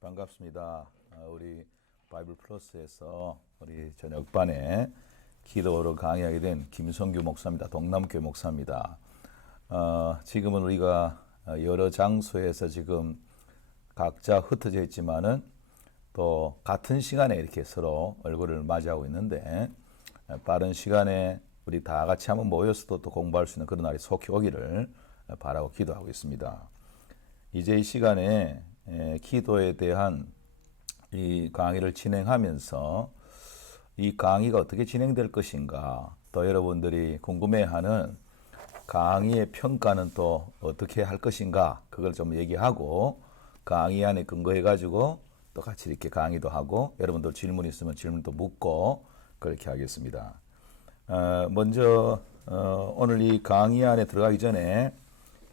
반갑습니다. 우리 바이블 플러스에서 우리 저녁반에 기도로 강의하게 된 김성규 목사입니다. 동남교회 목사입니다. 지금은 우리가 여러 장소에서 지금 각자 흩어져 있지만은 또 같은 시간에 이렇게 서로 얼굴을 맞이하고 있는데 빠른 시간에 우리 다 같이 한번 모여서도 또 공부할 수 있는 그런 날이 속히 오기를 바라고 기도하고 있습니다. 이제 이 시간에 기도에 대한 이 강의를 진행하면서 이 강의가 어떻게 진행될 것인가, 또 여러분들이 궁금해하는 강의의 평가는 또 어떻게 할 것인가, 그걸 좀 얘기하고 강의 안에 근거해 가지고 또 같이 이렇게 강의도 하고 여러분들 질문 있으면 질문도 묻고 그렇게 하겠습니다. 먼저 오늘 이 강의 안에 들어가기 전에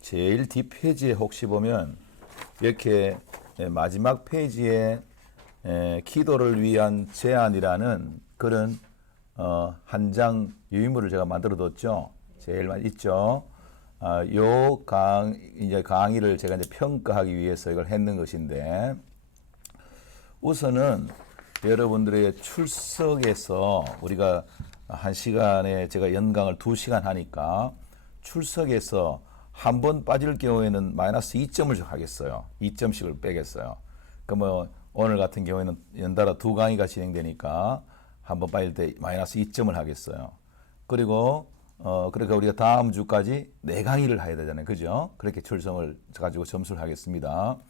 제일 뒷페이지에 혹시 보면 이렇게 마지막 페이지에 기도를 위한 제안이라는 그런 한 장 유인물을 제가 만들어 뒀죠. 제일 많이 있죠. 이제 강의를 제가 이제 평가하기 위해서 이걸 했는 것인데, 우선은 여러분들의 출석에서 우리가 한 시간에 제가 연강을 2시간 하니까 출석에서 한 번 빠질 경우에는 마이너스 2점을 하겠어요. 2점씩을 빼겠어요. 뭐 오늘 같은 경우에는 연달아 2강의가 진행되니까 한 번 빠질 때 마이너스 2점을 하겠어요. 그리고 그러니까 우리가 다음 주까지 4강의를 해야 되잖아요. 그죠? 그렇게 출석을 가지고 점수를 하겠습니다.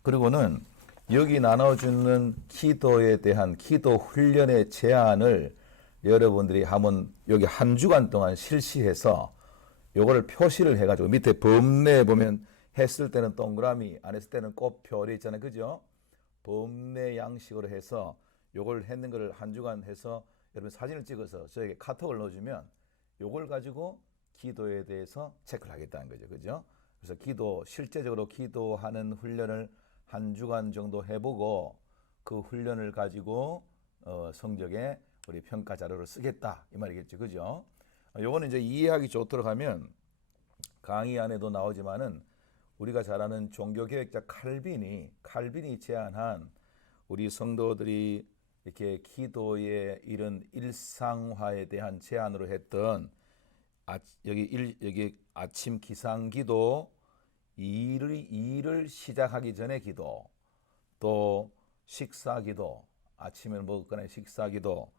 그리고는 여기 나눠주는 기도에 대한 기도 훈련의 제안을 여러분들이 한번 여기 한 주간 동안 실시해서 요거를 표시를 해가지고 밑에 범례 보면 했을 때는 동그라미, 안 했을 때는 꽃표 있잖아요. 그죠? 범례 양식으로 해서 요걸 했는 거를 한 주간 해서 여러분 사진을 찍어서 저에게 카톡을 넣어주면 요걸 가지고 기도에 대해서 체크를 하겠다는 거죠. 그죠? 그래서 실제적으로 기도하는 훈련을 한 주간 정도 해보고 그 훈련을 가지고 성적에 우리 평가 자료를 쓰겠다 이 말이겠죠. 그죠? 요거는 이제 이해하기 좋도록 하면 강의 안에도 나오지만은 우리가 잘 아는 종교개혁자 칼빈이 제안한 우리 성도들이 이렇게 기도의 이런 일상화에 대한 제안으로 했던 여기 아침 기상기도, 일을 시작하기 전에 기도, 또 식사기도, 아침에 먹을 거나 식사기도,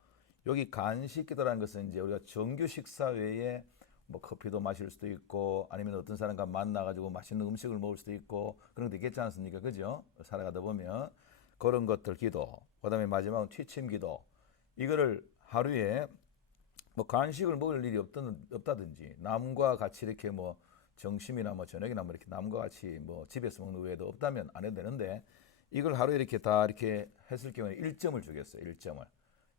여기 간식기도라는 것은 이제 우리가 정규 식사 외에 뭐 커피도 마실 수도 있고 아니면 어떤 사람과 만나가지고 맛있는 음식을 먹을 수도 있고 그런 게 있겠지 않습니까? 그죠? 살아가다 보면 그런 것들 기도, 그 다음에 마지막은 취침 기도, 이거를 하루에 뭐 간식을 먹을 일이 없다든지 남과 같이 이렇게 뭐 점심이나 뭐 저녁이나 뭐 이렇게 남과 같이 뭐 집에서 먹는 외에도 없다면 안 해도 되는데 이걸 하루에 이렇게 다 이렇게 했을 경우에 1점을 주겠어요. 1점을.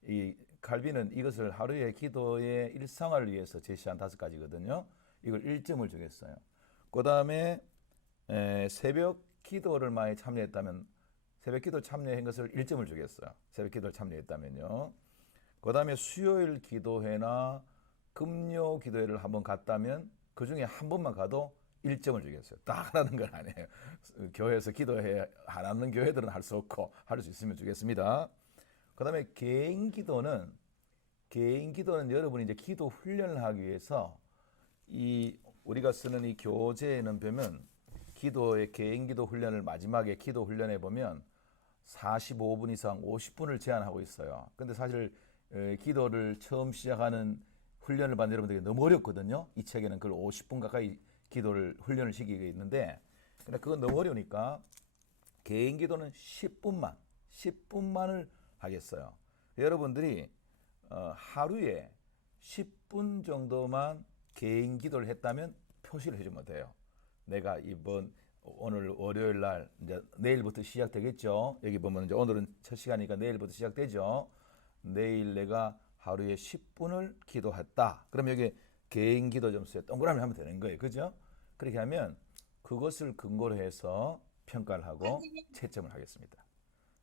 이 칼빈은 이것을 하루의 기도의 일상화를 위해서 제시한 5가지거든요. 이걸 1점을 주겠어요. 그 다음에 새벽 기도를 많이 참여했다면 새벽 기도 참여한 것을 1점을 주겠어요. 새벽 기도를 참여했다면요. 그 다음에 수요일 기도회나 금요 기도회를 한번 갔다면 그 중에 한 번만 가도 1점을 주겠어요. 딱 하라는 건 아니에요. 교회에서 기도회 안 하는 교회들은 할 수 없고 할 수 있으면 주겠습니다. 그 다음에 개인 기도는 여러분이 이제 기도 훈련을 하기 위해서 우리가 쓰는 이 교재에는 보면 기도의 개인 기도 훈련을 마지막에 기도 훈련해 보면 45분 이상 50분을 제한하고 있어요. 근데 사실 기도를 처음 시작하는 훈련을 받는 여러분들이 너무 어렵거든요. 이 책에는 그걸 50분 가까이 기도를 훈련을 시키게 있는데 근데 그건 너무 어려우니까 개인 기도는 10분만을 하겠어요. 여러분들이 하루에 10분 정도만 개인 기도를 했다면 표시를 해주면 돼요. 내가 오늘 월요일 날 이제 내일부터 시작되겠죠. 여기 보면 이제 오늘은 첫 시간이니까 내일부터 시작되죠. 내일 내가 하루에 10분을 기도했다. 그럼 여기 개인 기도 점수에 동그라미 하면 되는 거예요. 그죠? 그렇게 하면 그것을 근거로 해서 평가를 하고 채점을 하겠습니다.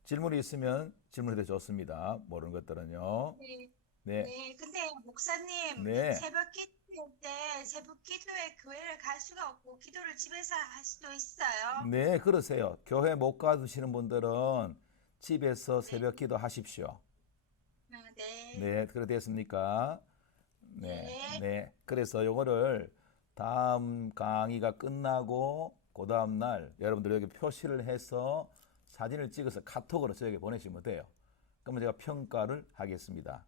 질문이 있으면 질문해도 좋습니다. 모르는 것들은요. 네, 네, 네. 근데 목사님, 네, 새벽 기도회 교회를 갈 수가 없고 기도를 집에서 할 수도 있어요. 네, 그러세요. 교회 못 가시는 분들은 집에서 네. 새벽 기도 하십시오. 네. 네, 그렇게 됐습니까? 네, 네. 네. 그래서 요거를 다음 강의가 끝나고 그 다음 날 여러분들 여기 표시를 해서 사진을 찍어서 카톡으로 저에게 보내시면 돼요. 그러면 제가 평가를 하겠습니다.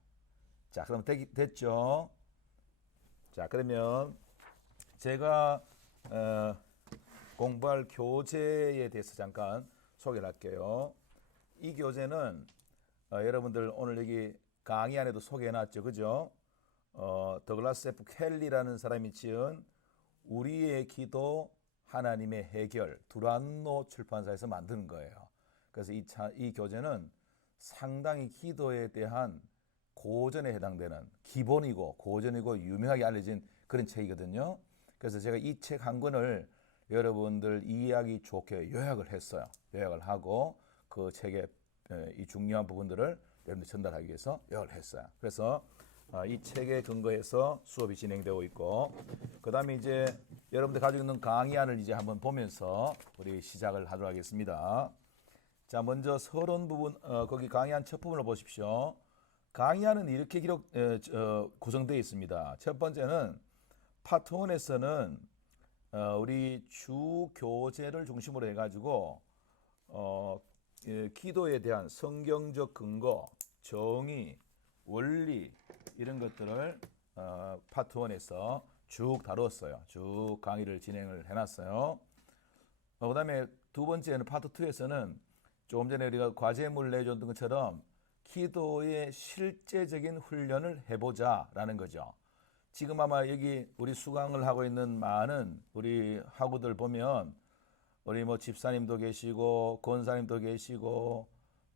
자, 그럼 됐죠? 자, 그러면 제가 공부할 교재에 대해서 잠깐 소개를 할게요. 이 교재는 여러분들 오늘 여기 강의 안에도 소개해놨죠, 그죠? 더글라스 F 켈리라는 사람이 지은 우리의 기도 하나님의 해결 두란노 출판사에서 만든 거예요. 그래서 이 교재는 상당히 기도에 대한 고전에 해당되는 기본이고 고전이고 유명하게 알려진 그런 책이거든요. 그래서 제가 이 책 한 권을 여러분들 이해하기 좋게 요약을 했어요. 요약을 하고 그 책의 이 중요한 부분들을 여러분들 전달하기 위해서 요약을 했어요. 그래서 이 책에 근거해서 수업이 진행되고 있고, 그 다음에 이제 여러분들 가지고 있는 강의안을 이제 한번 보면서 우리 시작을 하도록 하겠습니다. 자, 먼저 서론 부분, 거기 강의안 첫 부분을 보십시오. 강의안은 이렇게 구성되어 있습니다. 첫 번째는 파트 1에서는 우리 주 교재를 중심으로 해가지고 기도에 대한 성경적 근거, 정의, 원리 이런 것들을 파트 1에서 쭉 다뤘어요. 쭉 강의를 진행을 해놨어요. 그 다음에 두 번째는 파트 2에서는 조금 전에 우리가 과제물 내줬던 것처럼 기도의 실제적인 훈련을 해보자라는 거죠. 지금 아마 여기 우리 수강을 하고 있는 많은 우리 학우들 보면 우리 뭐 집사님도 계시고 권사님도 계시고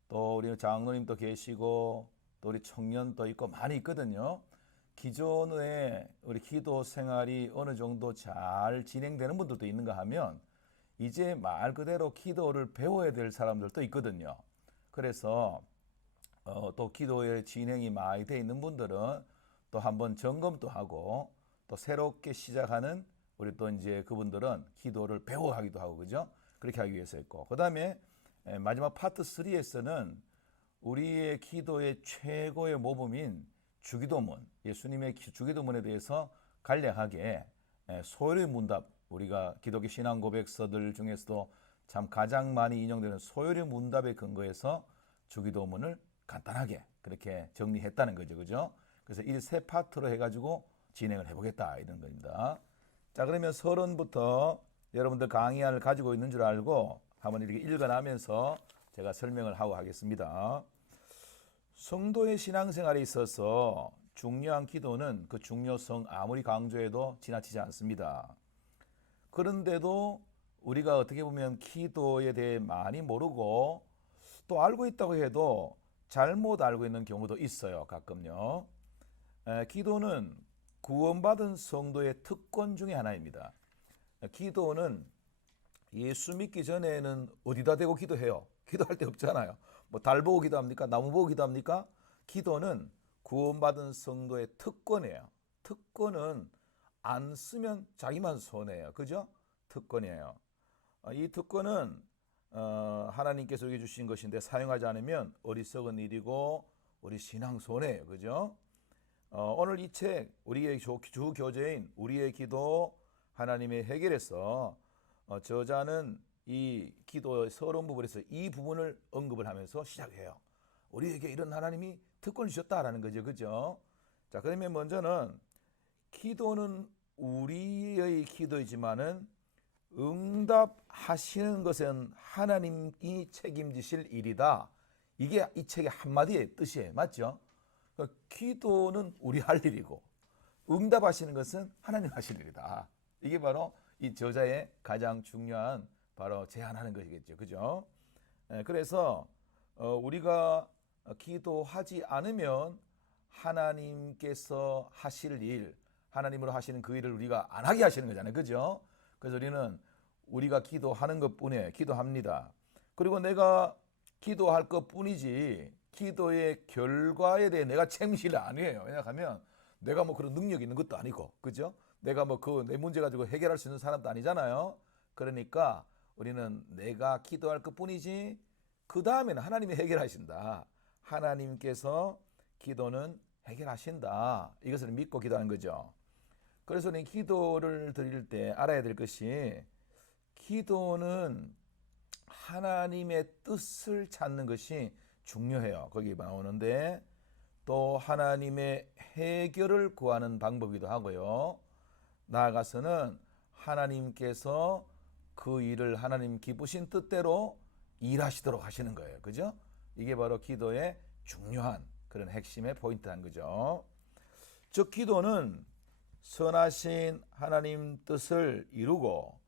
또 우리 장로님도 계시고 또 우리 청년도 있고 많이 있거든요. 기존에 우리 기도 생활이 어느 정도 잘 진행되는 분들도 있는가 하면 이제 말 그대로 기도를 배워야 될 사람들도 있거든요. 그래서 또 기도의 진행이 많이 돼 있는 분들은 또 한번 점검도 하고 또 새롭게 시작하는 우리 또 이제 그분들은 기도를 배워하기도 하고 그죠? 그렇게 하기 위해서 했고 그다음에 마지막 파트 3에서는 우리의 기도의 최고의 모범인 주기도문, 예수님의 주기도문에 대해서 간략하게 소요리 문답, 우리가 기독교 신앙 고백서들 중에서도 참 가장 많이 인용되는 소요리 문답에 근거해서 주기도문을 간단하게 그렇게 정리했다는 거죠. 그죠? 그래서 이 세 파트로 해가지고 진행을 해보겠다 이런 겁니다. 자, 그러면 서론부터 여러분들 강의안을 가지고 있는 줄 알고 한번 이렇게 읽어나면서 제가 설명을 하고 하겠습니다. 성도의 신앙생활에 있어서 중요한 기도는 그 중요성 아무리 강조해도 지나치지 않습니다. 그런데도 우리가 어떻게 보면 기도에 대해 많이 모르고 또 알고 있다고 해도 잘못 알고 있는 경우도 있어요. 가끔요. 기도는 구원받은 성도의 특권 중에 하나입니다. 기도는 예수 믿기 전에는 어디다 대고 기도해요? 기도할 데 없잖아요. 뭐 달 보고 기도합니까? 나무 보고 기도합니까? 기도는 구원받은 성도의 특권이에요. 특권은 안 쓰면 자기만 손해예요. 그죠? 특권이에요. 이 특권은 하나님께서 우리에게 주신 것인데 사용하지 않으면 어리석은 일이고 우리 신앙 손해예요. 그죠? 오늘 이 책 우리의 주 교재인 우리의 기도 하나님의 해결에서 저자는 이 기도의 서론 부분에서 이 부분을 언급을 하면서 시작해요. 우리에게 이런 하나님이 특권을 주셨다라는 거죠. 그죠? 자, 그러면 먼저는 기도는 우리의 기도이지만은 응답하시는 것은 하나님이 책임지실 일이다. 이게 이 책의 한마디의 뜻이에요. 맞죠? 그러니까 기도는 우리 할 일이고 응답하시는 것은 하나님 하실 일이다. 이게 바로 이 저자의 가장 중요한 바로 제안하는 것이겠죠. 그죠? 그래서 우리가 기도하지 않으면 하나님께서 하실 일, 하나님으로 하시는 그 일을 우리가 안 하게 하시는 거잖아요. 그죠? 그래서 우리는 우리가 기도하는 것뿐이에요. 기도합니다. 그리고 내가 기도할 것뿐이지 기도의 결과에 대해 내가 책임질 아니에요. 왜냐하면 내가 뭐 그런 능력이 있는 것도 아니고, 그죠? 내가 뭐 그 내 문제 가지고 해결할 수 있는 사람도 아니잖아요. 그러니까 우리는 내가 기도할 것뿐이지 그 다음에는 하나님이 해결하신다. 하나님께서 기도는 해결하신다. 이것을 믿고 기도하는 거죠. 그래서 우리 기도를 드릴 때 알아야 될 것이 기도는 하나님의 뜻을 찾는 것이 중요해요. 거기 나오는데 또 하나님의 해결을 구하는 방법이기도 하고요. 나아가서는 하나님께서 그 일을 하나님 기쁘신 뜻대로 일하시도록 하시는 거예요. 그죠? 이게 바로 기도의 중요한 그런 핵심의 포인트한 거죠. 즉 기도는 선하신 하나님 뜻을 이루고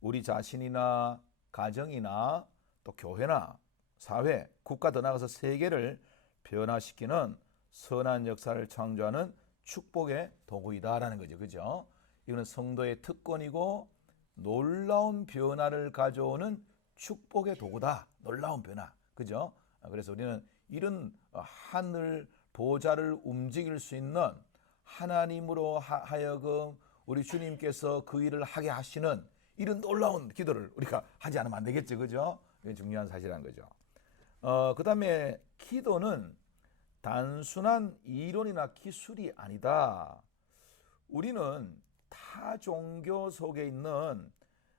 우리 자신이나 가정이나 또 교회나 사회, 국가 더 나아가서 세계를 변화시키는 선한 역사를 창조하는 축복의 도구이다라는 거죠. 그죠? 이거는 성도의 특권이고 놀라운 변화를 가져오는 축복의 도구다. 놀라운 변화. 그죠? 그래서 우리는 이런 하늘 보좌를 움직일 수 있는 하나님으로 하여금 우리 주님께서 그 일을 하게 하시는 이런 놀라운 기도를 우리가 하지 않으면 안 되겠죠. 그죠? 이게 중요한 사실이라는 거죠. 그 다음에 기도는 단순한 이론이나 기술이 아니다. 우리는 타 종교 속에 있는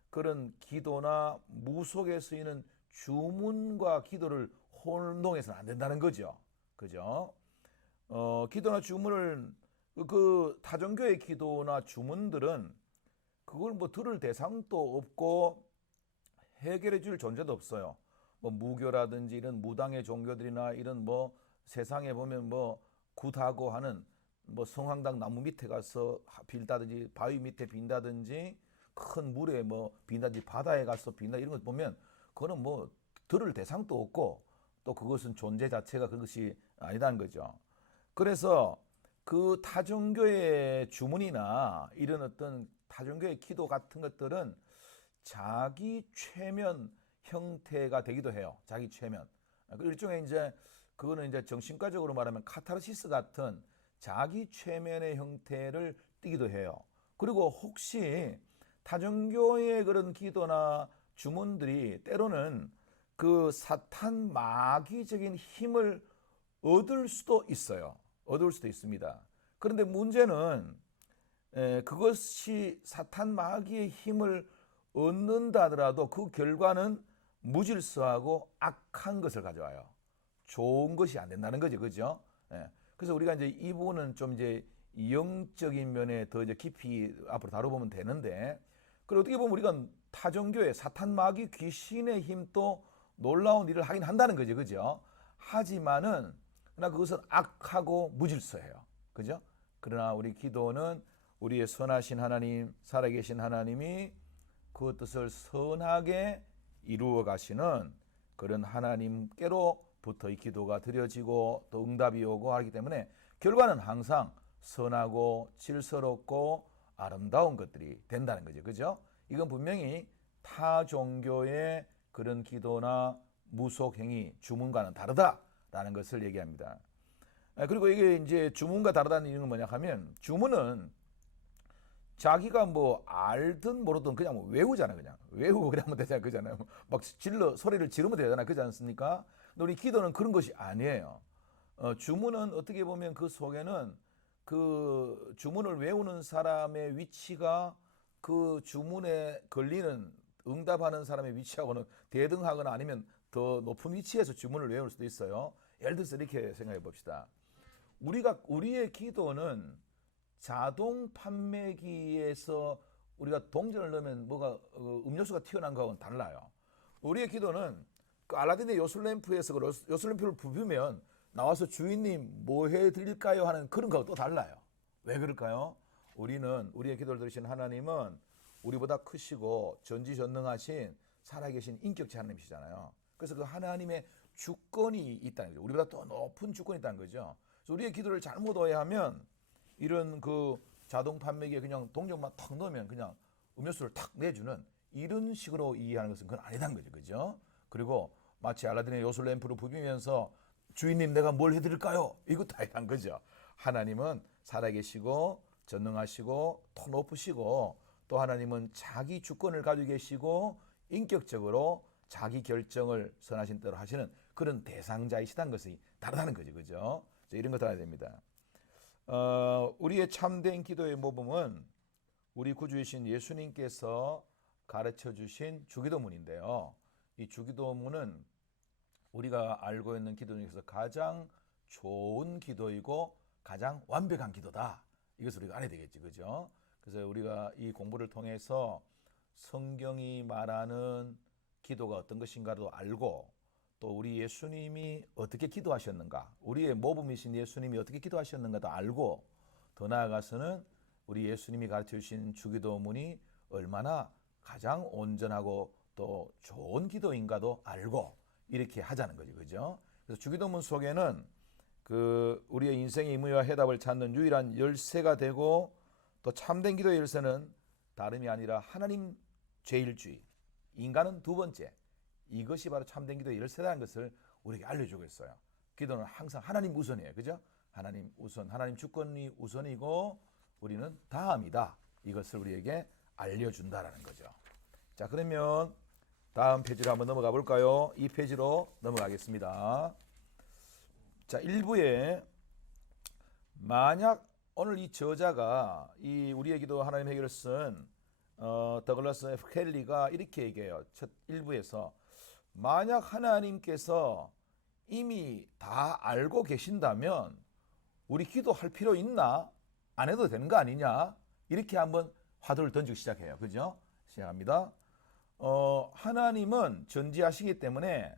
그런 기도나 무속에 쓰이는 주문과 기도를 혼동해서는 안 된다는 거죠. 그죠? 기도나 주문을 그 타종교의 기도나 주문들은 그걸 뭐 들을 대상도 없고 해결해 줄 존재도 없어요. 뭐 무교라든지 이런 무당의 종교들이나 이런 뭐 세상에 보면 뭐 굿하고 하는 뭐 성황당 나무 밑에 가서 빌다든지 바위 밑에 빈다든지 큰 물에 뭐 빈다든지 바다에 가서 빈다 이런 것 보면 그거는 뭐 들을 대상도 없고 또 그것은 존재 자체가 그것이 아니다는 거죠. 그래서 그 타종교의 주문이나 이런 어떤 타종교의 기도 같은 것들은 자기 최면 형태가 되기도 해요. 자기 최면. 일종의 이제 그거는 이제 정신과적으로 말하면 카타르시스 같은 자기 최면의 형태를 띠기도 해요. 그리고 혹시 타종교의 그런 기도나 주문들이 때로는 그 사탄 마귀적인 힘을 얻을 수도 있어요. 얻을 수도 있습니다. 그런데 문제는 그것이 사탄 마귀의 힘을 얻는다 하더라도 그 결과는 무질서하고 악한 것을 가져와요. 좋은 것이 안 된다는 거죠. 그죠? 그래서 우리가 이제 이 부분은 좀 이제 영적인 면에 더 이제 깊이 앞으로 다뤄보면 되는데, 그리고 어떻게 보면 우리가 타종교의 사탄 마귀 귀신의 힘도 놀라운 일을 하긴 한다는 거죠. 그죠? 하지만은, 그러나 그것은 악하고 무질서해요. 그죠? 그러나 우리 기도는 우리의 선하신 하나님, 살아계신 하나님이 그 뜻을 선하게 이루어 가시는 그런 하나님께로부터 이 기도가 드려지고 또 응답이 오고 하기 때문에 결과는 항상 선하고 질서롭고 아름다운 것들이 된다는 거죠. 그죠? 이건 분명히 타 종교의 그런 기도나 무속 행위, 주문과는 다르다라는 것을 얘기합니다. 그리고 이게 이제 주문과 다르다는 이유는 뭐냐 하면 주문은 자기가 뭐 알든 모르든 그냥 뭐 외우잖아요. 그냥 외우고 그러면 되잖아요. 그잖아요. 막 소리를 지르면 되잖아요. 그렇지 않습니까? 근데 우리 기도는 그런 것이 아니에요. 주문은 어떻게 보면 그 속에는 그 주문을 외우는 사람의 위치가 그 주문에 걸리는 응답하는 사람의 위치하고는 대등하거나 아니면 더 높은 위치에서 주문을 외울 수도 있어요. 예를 들어서 이렇게 생각해 봅시다. 우리의 기도는 자동 판매기에서 우리가 동전을 넣으면 뭐가 음료수가 튀어나온 거하고는 달라요. 우리의 기도는 그 알라딘의 요술램프에서 그 요술램프를 부비면 나와서 주인님 뭐 해드릴까요 하는 그런 거하고 또 달라요. 왜 그럴까요? 우리의 기도를 들으신 하나님은 우리보다 크시고 전지전능하신 살아계신 인격체 하나님이시잖아요. 그래서 그 하나님의 주권이 있다는 거죠. 우리보다 더 높은 주권이 있다는 거죠. 그래서 우리의 기도를 잘못 오해하면 이런 그 자동 판매기에 그냥 동전만 탁 넣으면 그냥 음료수를 탁 내주는 이런 식으로 이해하는 것은 그건 아니다는 거죠. 그죠? 그리고 마치 알라딘의 요술 램프를 부비면서 주인님 내가 뭘 해드릴까요? 이것도 아니란 거죠. 하나님은 살아계시고 전능하시고 더 높으시고 또 하나님은 자기 주권을 가지고 계시고 인격적으로 자기 결정을 선하신 대로 하시는 그런 대상자이시다는 것이 다르다는 거죠. 그죠? 이런 거 알아야 됩니다. 우리의 참된 기도의 모범은 우리 구주이신 예수님께서 가르쳐 주신 주기도문인데요. 이 주기도문은 우리가 알고 있는 기도 중에서 가장 좋은 기도이고 가장 완벽한 기도다. 이것을 우리가 알아야 되겠지. 그죠? 그래서 우리가 이 공부를 통해서 성경이 말하는 기도가 어떤 것인가도 알고 또 우리 예수님이 어떻게 기도하셨는가, 우리의 모범이신 예수님이 어떻게 기도하셨는가도 알고 더 나아가서는 우리 예수님이 가르쳐 주신 주기도문이 얼마나 가장 온전하고 또 좋은 기도인가도 알고 이렇게 하자는 거죠. 그죠? 그래서 주기도문 속에는 우리의 인생의 의미와 해답을 찾는 유일한 열쇠가 되고 또 참된 기도의 열쇠는 다름이 아니라 하나님 제일주의, 인간은 두 번째, 이것이 바로 참된 기도의 열쇠라는 것을 우리에게 알려주고 있어요. 기도는 항상 하나님 우선이에요. 그죠? 하나님 우선, 하나님 주권이 우선이고 우리는 다음이다. 이것을 우리에게 알려준다라는 거죠. 자, 그러면 다음 페이지로 한번 넘어가 볼까요? 이 페이지로 넘어가겠습니다. 자, 1부에 만약 오늘 이 저자가 이 우리의 기도 하나님 해결을 쓴 더글라스 F. 켈리가 이렇게 얘기해요. 첫 1부에서 만약 하나님께서 이미 다 알고 계신다면 우리 기도할 필요 있나? 안 해도 되는 거 아니냐? 이렇게 한번 화두를 던지기 시작해요. 그죠? 시작합니다. 하나님은 전지하시기 때문에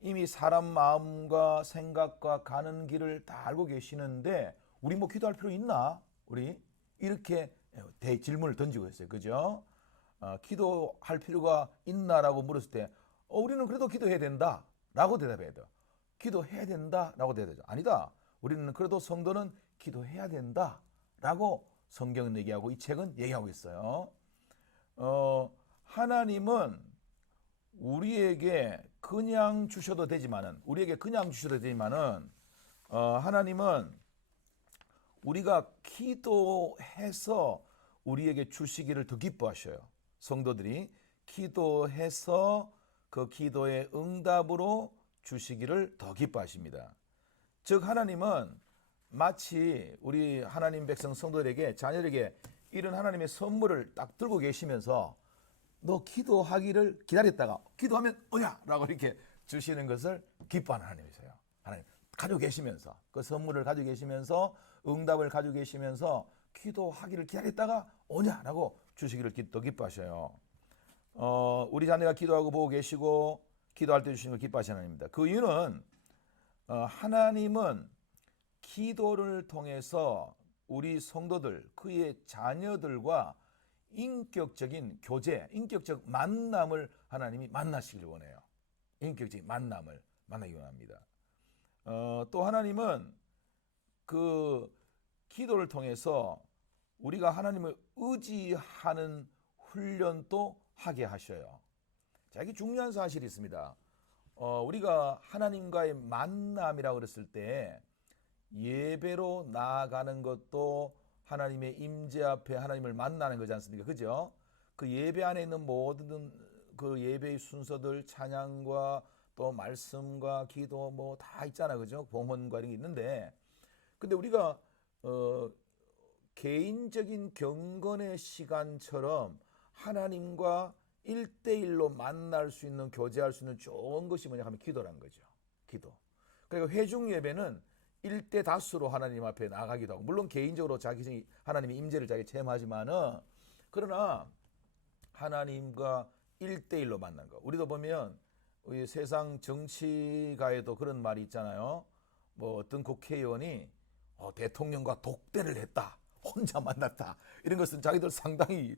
이미 사람 마음과 생각과 가는 길을 다 알고 계시는데 우리 뭐 기도할 필요 있나? 우리 이렇게 질문을 던지고 있어요. 그죠? 기도할 필요가 있나라고 물었을 때 우리는 그래도 기도해야 된다 라고 대답해야 돼요. 기도해야 된다 라고 대답해야죠. 아니다. 우리는 그래도 성도는 기도해야 된다 라고 성경은 얘기하고 이 책은 얘기하고 있어요. 하나님은 우리에게 그냥 주셔도 되지만은 하나님은 우리가 기도해서 우리에게 주시기를 더 기뻐하셔요. 성도들이 기도해서 그 기도의 응답으로 주시기를 더 기뻐하십니다. 즉 하나님은 마치 우리 하나님 백성 성도들에게, 자녀들에게 이런 하나님의 선물을 딱 들고 계시면서 너 기도하기를 기다렸다가 기도하면 라고 이렇게 주시는 것을 기뻐하는 하나님이세요. 하나님 가지고 계시면서, 그 선물을 가지고 계시면서, 응답을 가지고 계시면서 기도하기를 기다렸다가 오냐라고 주시기를 더 기뻐하셔요. 우리 자녀가 기도하고 보고 계시고 기도할 때 주시는 걸 기뻐하시는 하나님입니다. 그 이유는 하나님은 기도를 통해서 우리 성도들, 그의 자녀들과 인격적인 교제, 인격적 만남을 하나님이 만나시길 원해요. 인격적인 만남을 만나기 원합니다. 또 하나님은 그 기도를 통해서 우리가 하나님을 의지하는 훈련도 하게 하셔요. 자, 이게 중요한 사실이 있습니다. 우리가 하나님과의 만남이라고 그랬을 때 예배로 나아가는 것도 하나님의 임재 앞에 하나님을 만나는 거지 않습니까? 그죠? 그 예배 안에 있는 모든 그 예배의 순서들, 찬양과 또 말씀과 기도 뭐 다 있잖아. 그죠? 봉헌과 이런 게 있는데, 근데 우리가 개인적인 경건의 시간처럼 하나님과 1대1로 만날 수 있는, 교제할 수 있는 좋은 것이 뭐냐 하면 기도란 거죠. 기도. 그러니까 회중 예배는 1대 다수로 하나님 앞에 나가기도 하고, 물론 개인적으로 자기 하나님의 임재를 자기 체험하지만은, 그러나 하나님과 1대1로 만난 거. 우리도 보면 우리 세상 정치가에도 그런 말이 있잖아요. 뭐 어떤 국회의원이 대통령과 독대를 했다, 혼자 만났다, 이런 것은 자기들 상당히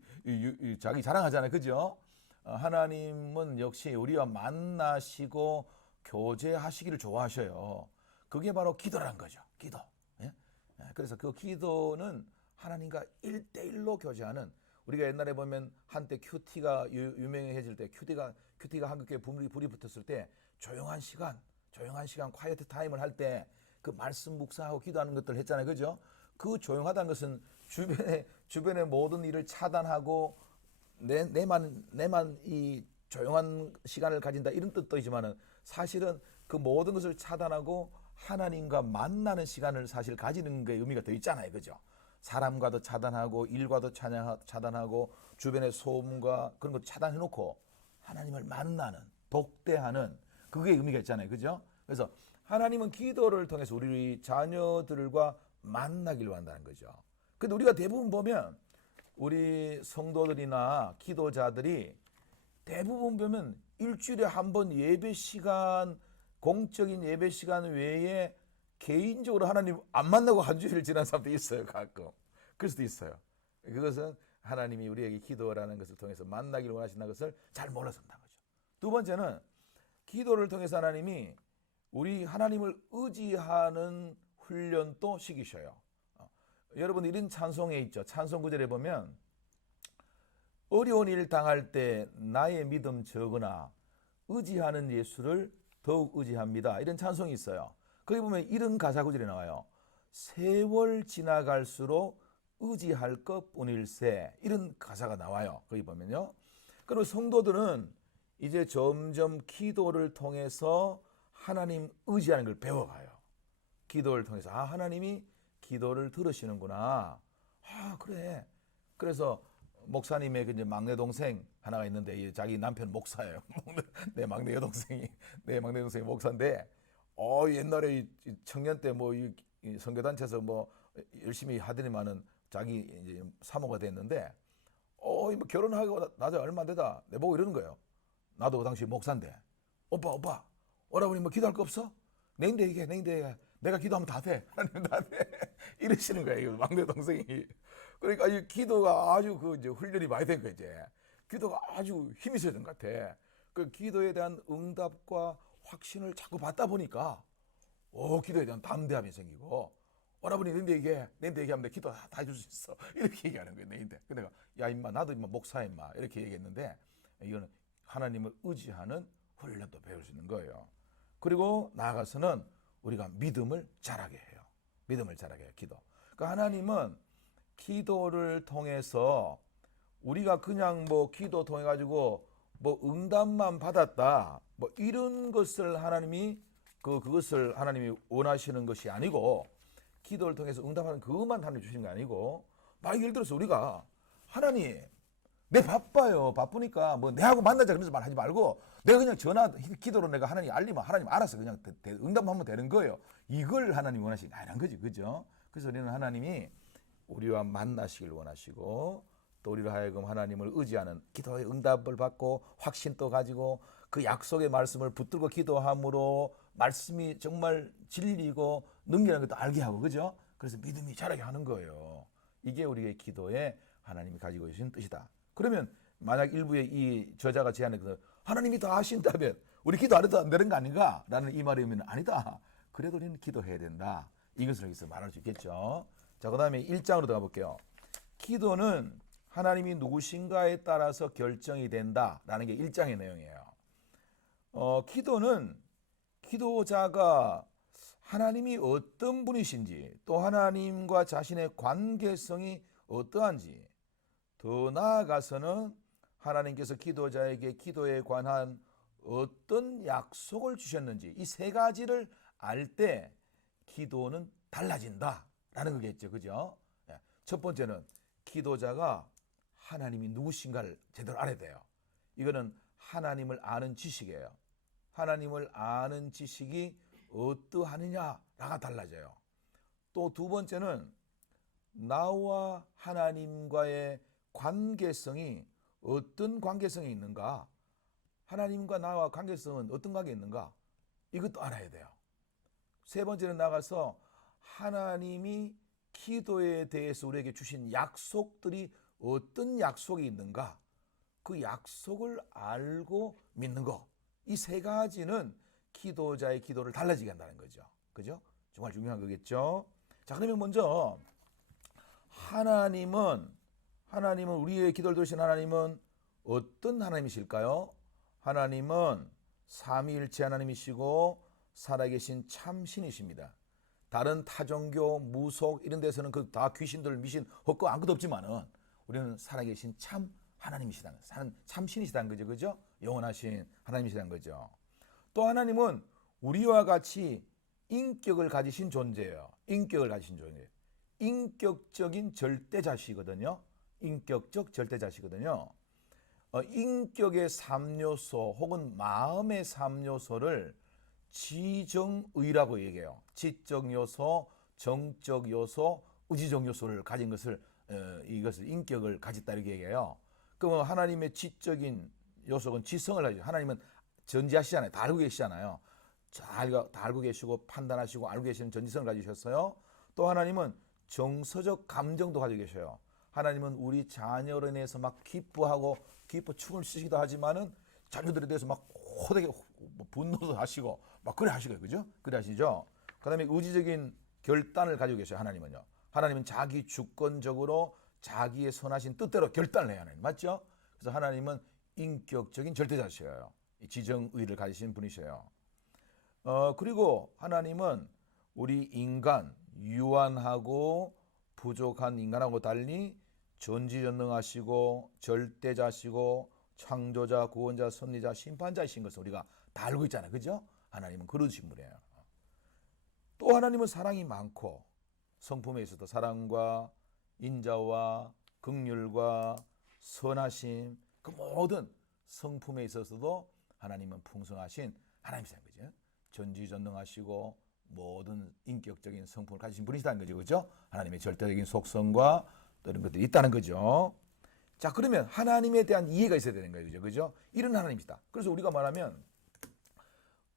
자기 자랑하잖아요. 그죠? 하나님은 역시 우리와 만나시고 교제하시기를 좋아하셔요. 그게 바로 기도라는 거죠. 기도. 예? 그래서 그 기도는 하나님과 1대1로 교제하는, 우리가 옛날에 보면 한때 큐티가 유명해질 때, 큐티가 한국교회 불이 붙었을 때 조용한 시간 콰이어트 타임을 할 때 그 말씀 묵상하고 기도하는 것들 했잖아요. 그죠? 그 조용하다는 것은 주변의 모든 일을 차단하고 내만 이 조용한 시간을 가진다 이런 뜻도 있지만은 사실은 그 모든 것을 차단하고 하나님과 만나는 시간을 사실 가지는 게 의미가 더 있잖아요. 그죠? 사람과도 차단하고 일과도 차단하고 주변의 소음과 그런 거 차단해 놓고 하나님을 만나는 독대하는 그게 의미가 있잖아요. 그죠? 그래서 하나님은 기도를 통해서 우리 자녀들과 만나길 원한다는 거죠. 근데 우리가 대부분 보면 우리 성도들이나 기도자들이 대부분 보면 일주일에 한 번 예배 시간, 공적인 예배 시간 외에 개인적으로 하나님 안 만나고 한 주일 지난 사람도 있어요. 가끔. 그럴 수도 있어요. 그것은 하나님이 우리에게 기도라는 것을 통해서 만나기를 원하신다는 것을 잘 몰라서 그런 거죠. 두 번째는 기도를 통해서 하나님이 우리 하나님을 의지하는 훈련도 시키셔요. 여러분 이런 찬송에 있죠. 찬송 구절에 보면 어려운 일 당할 때 나의 믿음 적으나 의지하는 예수를 더욱 의지합니다. 이런 찬송이 있어요. 거기 보면 이런 가사 구절이 나와요. 세월 지나갈수록 의지할 것뿐일세. 이런 가사가 나와요. 거기 보면요. 그리고 성도들은 이제 점점 기도를 통해서 하나님 의지하는 걸 배워가요. 기도를 통해서 하나님이 기도를 들으시는구나. 그래. 그래서 목사님의 이제 막내 동생 하나가 있는데 자기 남편 목사예요. 내 막내 여동생이 목사인데 옛날에 청년 때 뭐 선교단체에서 뭐 열심히 하더니만은 자기 이제 사모가 됐는데 뭐 결혼하고 나서 얼마 안 되다 내보고 이러는 거예요. 나도 그 당시 목사인데 오빠 오라버니 뭐 기도할 거 없어? 내인데 이게 내가 기도하면 다 돼. 하나님 다 돼. 이러시는 거예요. 막내 동생이. 그러니까 이 기도가 아주 그 이제 훈련이 많이 된 거지. 기도가 아주 힘이 있어야 되는 것 같아. 그 기도에 대한 응답과 확신을 자꾸 받다 보니까 기도에 대한 담대함이 생기고 오라버니 내인데 얘기하면 내 기도 다 해줄 수 있어. 이렇게 얘기하는 거예요. 내인데. 근데 야 임마 나도 임마 목사야 임마 이렇게 얘기했는데 이거는 하나님을 의지하는 훈련도 배울 수 있는 거예요. 그리고 나아가서는 우리가 믿음을 자라게 해요. 믿음을 자라게 해요. 기도. 그러니까 하나님은 기도를 통해서 우리가 그냥 뭐 기도 통해 가지고 뭐 응답만 받았다 뭐 이런 것을 그것을 하나님이 원하시는 것이 아니고 기도를 통해서 응답하는 그것만 하나님 주시는 게 아니고 막 예를 들어서 우리가 하나님 내 바빠요. 바쁘니까 뭐 내하고 만나자 그러면서 말하지 말고 내가 그냥 기도로 내가 하나님 알리면 하나님 알아서 그냥 응답하면 되는 거예요. 이걸 하나님 원하시는 게 아니란 거지. 그죠? 그래서 우리는 하나님이 우리와 만나시길 원하시고 또 우리로 하여금 하나님을 의지하는 기도의 응답을 받고 확신도 가지고 그 약속의 말씀을 붙들고 기도함으로 말씀이 정말 진리고 능력이라는 것도 알게 하고 그죠? 그래서 믿음이 자라게 하는 거예요. 이게 우리의 기도에 하나님이 가지고 계신 뜻이다. 그러면 만약 일부의 이 저자가 제안해서 하나님이 다 하신다면 우리 기도 안 해도 안 되는 거 아닌가? 라는 이 말이 오면 아니다. 그래도 우리는 기도해야 된다. 이것을 여기서 말할 수 있겠죠. 자, 그 다음에 1장으로 들어가 볼게요. 기도는 하나님이 누구신가에 따라서 결정이 된다라는 게 1장의 내용이에요. 기도는 기도자가 하나님이 어떤 분이신지 또 하나님과 자신의 관계성이 어떠한지 더 나아가서는 하나님께서 기도자에게 기도에 관한 어떤 약속을 주셨는지 이 세 가지를 알 때 기도는 달라진다라는 거겠죠. 그죠? 첫 번째는 기도자가 하나님이 누구신가를 제대로 알아야 돼요. 이거는 하나님을 아는 지식이에요. 하나님을 아는 지식이 어떠하느냐가 달라져요. 또 두 번째는 나와 하나님과의 관계성이 어떤 관계성이 있는가? 하나님과 나와 관계성은 어떤 관계가 있는가? 이것도 알아야 돼요. 세 번째는 나가서 하나님이 기도에 대해서 우리에게 주신 약속들이 어떤 약속이 있는가? 그 약속을 알고 믿는 거. 이 세 가지는 기도자의 기도를 달라지게 한다는 거죠. 그죠? 정말 중요한 거겠죠? 자, 그러면 먼저 하나님은 우리의 기도를 들으신 하나님은 어떤 하나님이실까요? 하나님은 삼위일체 하나님이시고 살아계신 참신이십니다. 다른 타종교, 무속 이런 데서는 그 다 귀신들, 미신, 헛거 아무것도 없지만은 우리는 살아계신 참 하나님이시다는 참 신이시다는 거죠, 그죠? 영원하신 하나님이시다는 거죠. 또 하나님은 우리와 같이 인격을 가지신 존재예요. 인격을 가지신 존재. 인격적인 절대자시거든요. 인격적 절대자시거든요. 인격의 3요소 혹은 마음의 3요소를 지정의라고 얘기해요. 지적 요소, 정적 요소, 의지적 요소를 가진 것을 이것을 인격을 가졌다 이렇게 얘기해요. 그러면 하나님의 지적인 요소는 지성을 가지고 하나님은 전지하시잖아요. 다 알고 계시잖아요. 다 알고 계시고 판단하시고 알고 계시는 전지성을 가지셨어요. 또 하나님은 정서적 감정도 가지고 계셔요. 하나님은 우리 자녀로 인해서 막 기뻐하고 기뻐 춤을 추시기도 하지만은 자녀들에 대해서 막 호되게 분노도 하시고 막 그래 하시고요. 그죠? 그래 하시죠? 그 다음에 의지적인 결단을 가지고 계셔요. 하나님은요. 하나님은 자기 주권적으로 자기의 선하신 뜻대로 결단을 해야 하나님. 맞죠? 그래서 하나님은 인격적인 절대자시여요. 지정의를 가지신 분이셔요. 그리고 하나님은 우리 인간, 유한하고 부족한 인간하고 달리 전지전능하시고 절대자시고 창조자, 구원자, 섭리자, 심판자이신 것을 우리가 다 알고 있잖아요. 그죠? 하나님은 그러신 분이에요. 또 하나님은 사랑이 많고 성품에 있어서 사랑과 인자와 긍휼과 선하심 그 모든 성품에 있어서도 하나님은 풍성하신 하나님이시라는 거죠. 전지전능하시고 모든 인격적인 성품을 가지신 분이시다는 거죠. 그죠? 하나님의 절대적인 속성과 또 이런 것들이 있다는 거죠. 자, 그러면 하나님에 대한 이해가 있어야 되는 거예요. 그죠? 이런 하나님이시다. 그래서 우리가 말하면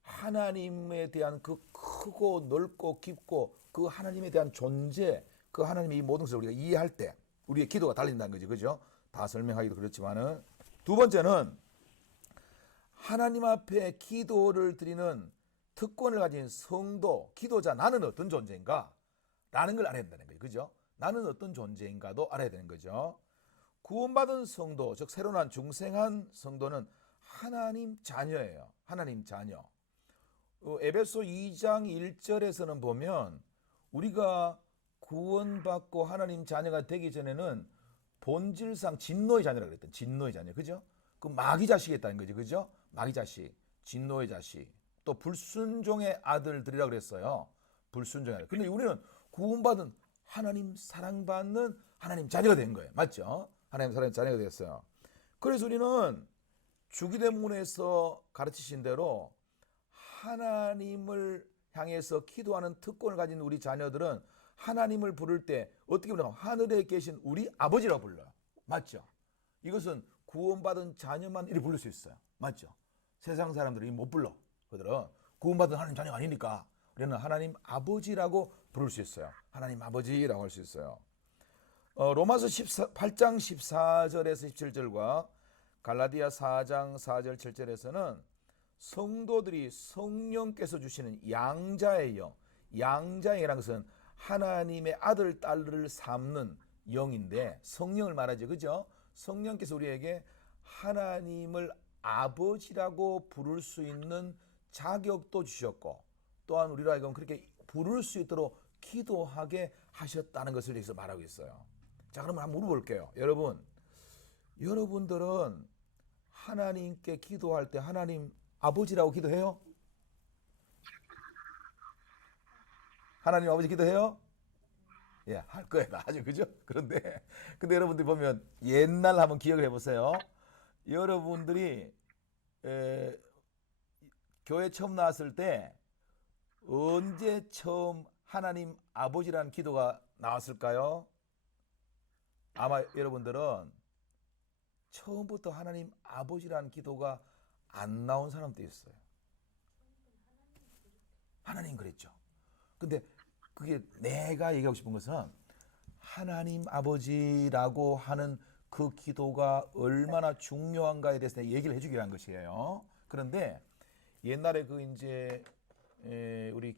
하나님에 대한 그 크고 넓고 깊고 그 하나님에 대한 존재, 그 하나님의 이 모든 것을 우리가 이해할 때 우리의 기도가 달린다는 거죠. 그죠? 다 설명하기도 그렇지만은 두 번째는 하나님 앞에 기도를 드리는 특권을 가진 성도, 기도자 나는 어떤 존재인가? 라는 걸 알아야 된다는 거예요. 그죠? 나는 어떤 존재인가도 알아야 되는 거죠. 구원받은 성도, 즉 새로 난 중생한 성도는 하나님 자녀예요. 하나님 자녀. 에베소 2장 1절에서는 보면 우리가 구원받고 하나님 자녀가 되기 전에는 본질상 진노의 자녀라고 그랬던 진노의 자녀. 그죠? 그 마귀 자식이었다는 거죠. 그죠? 마귀 자식, 진노의 자식. 또 불순종의 아들들이라고 그랬어요. 불순종의 아들. 근데 우리는 구원받은 하나님 사랑받는 하나님 자녀가 된 거예요. 맞죠? 하나님 사랑의 자녀가 됐어요. 그래서 우리는 주기도문에서 가르치신 대로 하나님을 향해서 기도하는 특권을 가진 우리 자녀들은 하나님을 부를 때 어떻게 부르냐? 하늘에 계신 우리 아버지라고 불러요. 맞죠? 이것은 구원받은 자녀만 이렇게 부를 수 있어요. 맞죠? 세상 사람들이 못 불러. 그들은 구원받은 하나님 자녀가 아니니까 우리는 하나님 아버지라고 부를 수 있어요. 하나님 아버지라고 할 수 있어요. 로마서 8장 14절에서 17절과 갈라디아 4장 4절 7절에서는 성도들이 성령께서 주시는 양자의 영, 양자의라는 것은 하나님의 아들, 딸을 삼는 영인데 성령을 말하죠. 그죠? 성령께서 우리에게 하나님을 아버지라고 부를 수 있는 자격도 주셨고 또한 우리로 하여금 그렇게 부를 수 있도록 기도하게 하셨다는 것을 여기서 말하고 있어요. 자, 그러면 한번 물어볼게요. 여러분들은 하나님께 기도할 때 하나님 아버지라고 기도해요? 하나님 아버지 기도해요? 예, 할 거예요. 아주 그죠? 근데 여러분들이 보면 옛날 한번 기억을 해보세요. 여러분들이 교회 처음 나왔을 때 언제 처음 하나님 아버지라는 기도가 나왔을까요? 아마 여러분들은 처음부터 하나님 아버지라는 기도가 안 나온 사람도 있어요. 하나님 그랬죠. 근데 그게 내가 얘기하고 싶은 것은 하나님 아버지라고 하는 그 기도가 얼마나 중요한가에 대해서 얘기를 해주기 위한 것이에요. 그런데 옛날에 그 이제 우리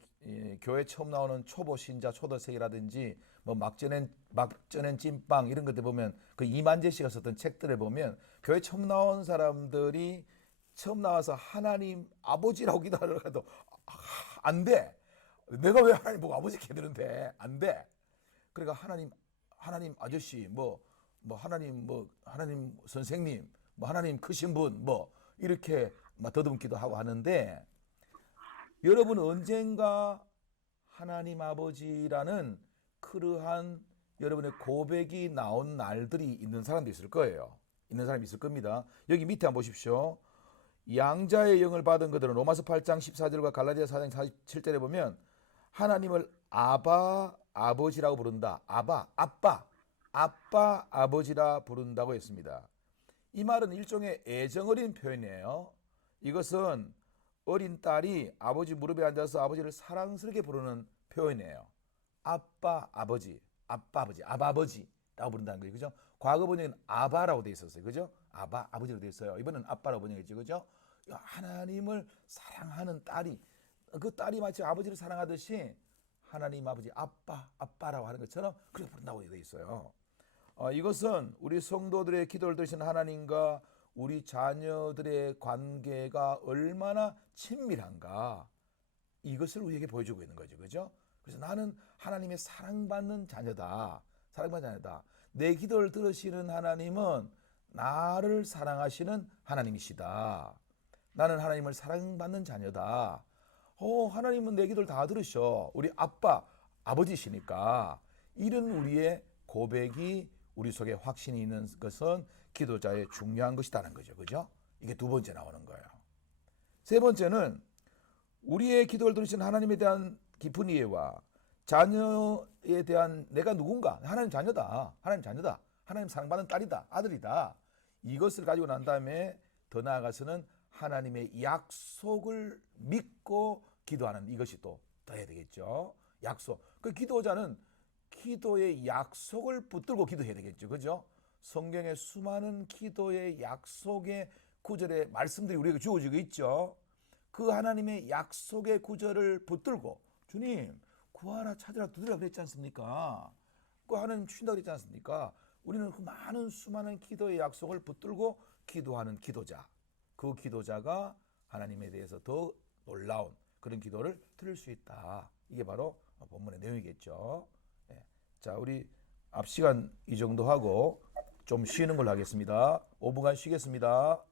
교회 처음 나오는 초보 신자 초대생이라든지 뭐 막전엔 찐빵 이런 것들 보면 그 이만재 씨가 썼던 책들을 보면 교회 처음 나온 사람들이 처음 나와서 하나님 아버지라고 기도하려고 해도 안 돼. 내가 왜 하나님 보고 아버지 이렇게 되는데 안 돼. 그러니까 하나님 아저씨 하나님 선생님 하나님 크신 분 이렇게 막 더듬기도 하고 하는데 여러분 언젠가 하나님 아버지라는 그러한 여러분의 고백이 나온 날들이 있는 사람도 있을 거예요. 있는 사람이 있을 겁니다. 여기 밑에 한번 보십시오. 양자의 영을 받은 그들은 로마서 8장 14절과 갈라디아 4장 47절에 보면 하나님을 아바 아버지라고 부른다. 아바 아버지라 부른다고 했습니다. 이 말은 일종의 애정어린 표현이에요. 이것은 어린 딸이 아버지 무릎에 앉아서 아버지를 사랑스럽게 부르는 표현이에요. 아빠 아버지라고 부른다는 거예요. 그죠? 과거 번역은 아바라고 돼 있었어요. 그죠? 아바 아버지로 돼 있어요. 이번엔 아빠라고 번역했죠. 그죠? 하나님을 사랑하는 딸이 그 딸이 마치 아버지를 사랑하듯이 하나님 아버지 아빠라고 하는 것처럼 그렇게 부른다고 되어 있어요. 이것은 우리 성도들의 기도를 들으신 하나님과 우리 자녀들의 관계가 얼마나 친밀한가 이것을 우리에게 보여주고 있는 거죠. 그죠? 그래서 나는 하나님의 사랑받는 자녀다. 내 기도를 들으시는 하나님은 나를 사랑하시는 하나님이시다. 나는 하나님을 사랑받는 자녀다. 하나님은 내 기도를 다 들으셔. 우리 아버지시니까. 이런 우리의 고백이 우리 속에 확신이 있는 것은 기도자의 중요한 것이다는 거죠. 그죠? 이게 두 번째 나오는 거예요. 세 번째는 우리의 기도를 들으신 하나님에 대한 깊은 이해와 자녀에 대한 내가 누군가, 하나님 자녀다. 하나님 사랑받는 딸이다. 아들이다. 이것을 가지고 난 다음에 더 나아가서는 하나님의 약속을 믿고 기도하는 이것이 또 더해야 되겠죠. 약속. 그 기도자는 기도의 약속을 붙들고 기도해야 되겠죠. 그죠? 성경에 수많은 기도의 약속의 구절의 말씀들이 우리에게 주어지고 있죠. 그 하나님의 약속의 구절을 붙들고 주님 구하라 찾으라 두드리라 그랬지 않습니까? 그 하나님 주신다고 그랬지 않습니까? 우리는 그 많은 수많은 기도의 약속을 붙들고 기도하는 기도자. 그 기도자가 하나님에 대해서 더 놀라운 그런 기도를 들을 수 있다. 이게 바로 본문의 내용이겠죠. 네. 자, 우리 앞 시간 이 정도 하고 좀 쉬는 걸로 하겠습니다. 5분간 쉬겠습니다.